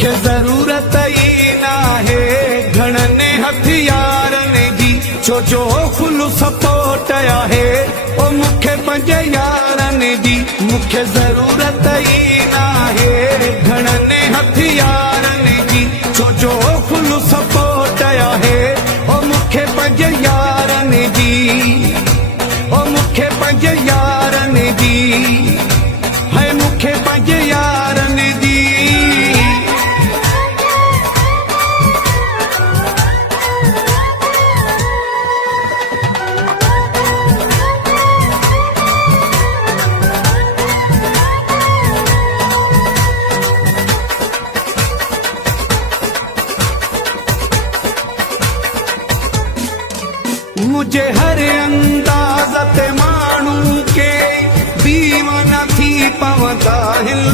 मुख्य जरूरत ही ना है घणने हथियारनि जी, छो जो फुल सपोर्ट आहे ओ मुख्य पंज यारनि जी। मुख्य जरूरत ही ना है घणने हथियारनि जी, छो जो फुल सपोर्ट आहे ओ मुख्य पंज यारनि जी, ओ मुख्य पंज यारनि जी, है मुख्य पंज यारनि जी। मुझे हर अंदाज़ ते माण्हू के दीवाना थी पवंदा हिल,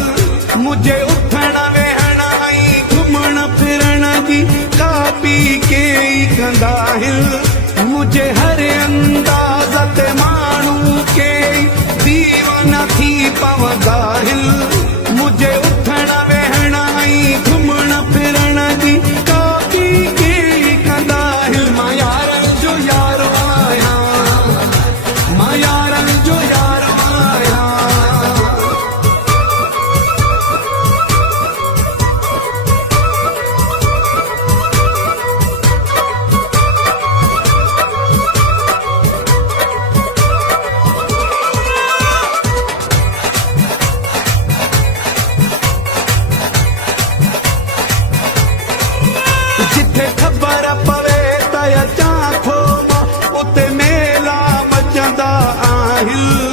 मुझे उथण वेहण ऐं घुमण फिरण जी कापी के ई कंदा हिल। मुझे हर अंदाज़ ते माण्हू के दीवाना थी पवंदा हिल, मुझे उथण वेहण ऐं घुमण फिरण जी कापी के ई कंदा हिल। मां यारनि जो यारो आहियां, मां यारनि जो यारो आहियां। जिथे खबर पवे त अचां थो उते मेला मचंदा आहिनि।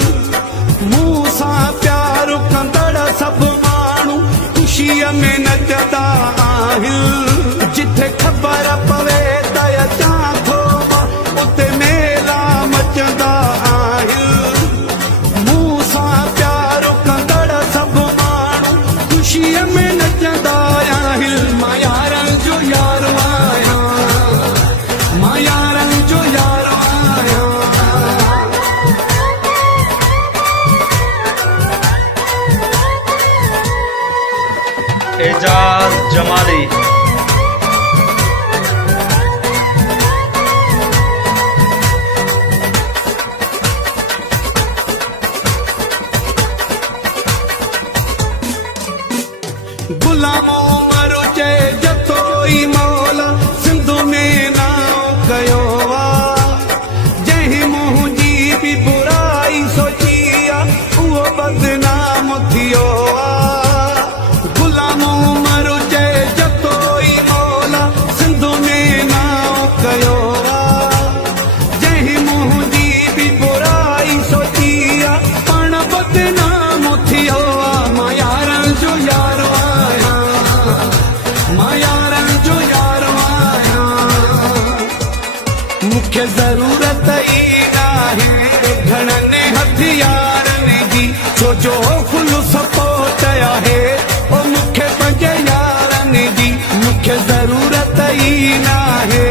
मूं सां प्यार कंदड़ सभु माण्हू ख़ुशीअ में नचंदा आहिनि। जिथे खबर पवे त अचां थो उते मेला मचंदा आहिनि। मूं सां प्यार कंदड़ सभु माण्हू ख़ुशीअ में नचंदा आहिनि। मां यारनि जो यारो आहियां, मां यारनि जो यारो आहियां। एजाज जमाली। गुलामो मरो चए जतो ई मौला सिंध में नाव कयो आ। जंहिं मुंहिंजी बि बुराई सोची आ उहो बदनाम थियो आ। गुलामो मरो चए जतो ई मौला सिंध में नाव कयो आ। जंहिं मुंहिंजी बि बुराई सोची आ पाण बदनाम थियो आ। मां यारनि जो यारो आहियां, मां यारनि जो यारो आहियां। मुख्य जरूरत ई नाहे घणनि हथियारनि जी, छो जो फुल सपोर्ट आहे ओ मुख्य पंज यारनि जी। मुख्य जरूरत ई नाहे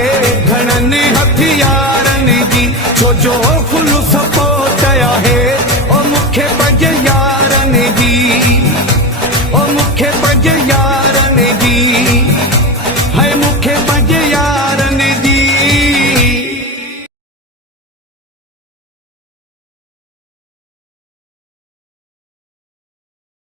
घणनि हथियारनि जी, छो जो